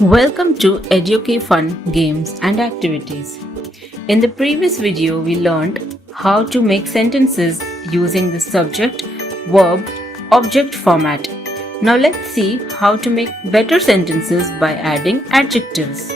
Welcome to Educate Fun Games and Activities. In the previous video, we learned how to make sentences using the subject, verb, object format. Now let's see how to make better sentences by adding adjectives.